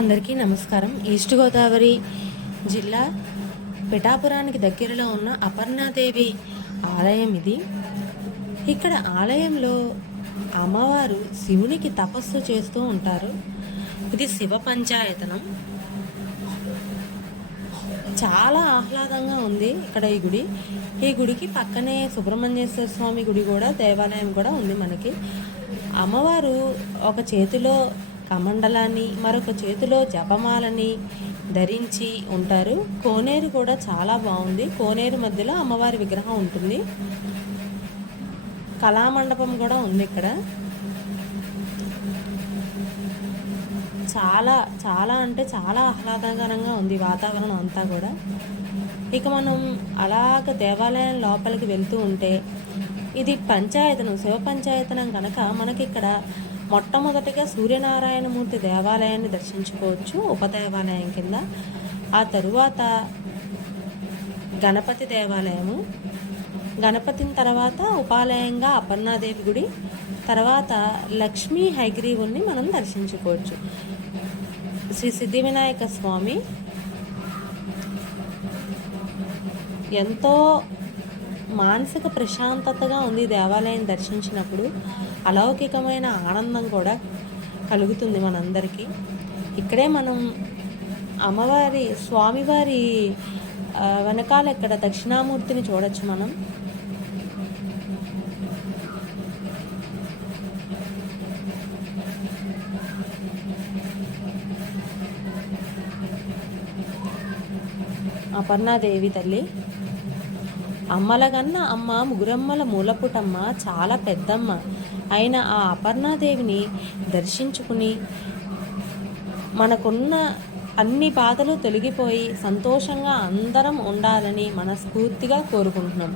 అందరికీ నమస్కారం. ఈస్ట్ గోదావరి జిల్లా పిఠాపురానికి దగ్గరలో ఉన్న అపర్ణాదేవి ఆలయం ఇది. ఇక్కడ ఆలయంలో అమ్మవారు శివునికి తపస్సు చేస్తూ ఉంటారు. ఇది శివ పంచాయతనం. చాలా ఆహ్లాదంగా ఉంది ఇక్కడ ఈ గుడి. ఈ గుడికి పక్కనే సుబ్రహ్మణ్యేశ్వర స్వామి గుడి కూడా దేవాలయం కూడా ఉంది మనకి. అమ్మవారు ఒక చేతిలో కమండలాన్ని మరొక చేతిలో జపమాలని ధరించి ఉంటారు. కోనేరు కూడా చాలా బాగుంది. కోనేరు మధ్యలో అమ్మవారి విగ్రహం ఉంటుంది. కళామండపం కూడా ఉంది ఇక్కడ. చాలా చాలా అంటే చాలా ఆహ్లాదకరంగా ఉంది వాతావరణం అంతా కూడా. ఇక మనం అలాగ దేవాలయం లోపలికి వెళ్తూ ఉంటే ఇది పంచాయతనం శివ పంచాయతనం కనుక మనకి ఇక్కడ మొట్టమొదటిగా సూర్యనారాయణమూర్తి దేవాలయాన్ని దర్శించుకోవచ్చు ఉపదేవాలయం కింద. ఆ తరువాత గణపతి దేవాలయము. గణపతిని తర్వాత ఉపాలయంగా అపర్ణాదేవి గుడి తర్వాత లక్ష్మీ హైగ్రీవుని మనం దర్శించుకోవచ్చు. శ్రీ సిద్ధి వినాయక స్వామి ఎంతో మానసిక ప్రశాంతతగా ఉంది దేవాలయం దర్శించినప్పుడు. అలౌకికమైన ఆనందం కూడా కలుగుతుంది మనందరికీ. ఇక్కడే మనం అమ్మవారి స్వామివారి వెనకాల ఇక్కడ దక్షిణామూర్తిని చూడొచ్చు మనం. అపర్ణాదేవి తల్లి. అమ్మలగన్న అమ్మ ముగురమ్మల మూలపుటమ్మ చాలా పెద్దమ్మ. అయిన ఆ అపర్ణాదేవిని దర్శించుకుని మనకున్న అన్ని బాధలు తొలగిపోయి సంతోషంగా అందరం ఉండాలని మనస్ఫూర్తిగా కోరుకుంటున్నాం.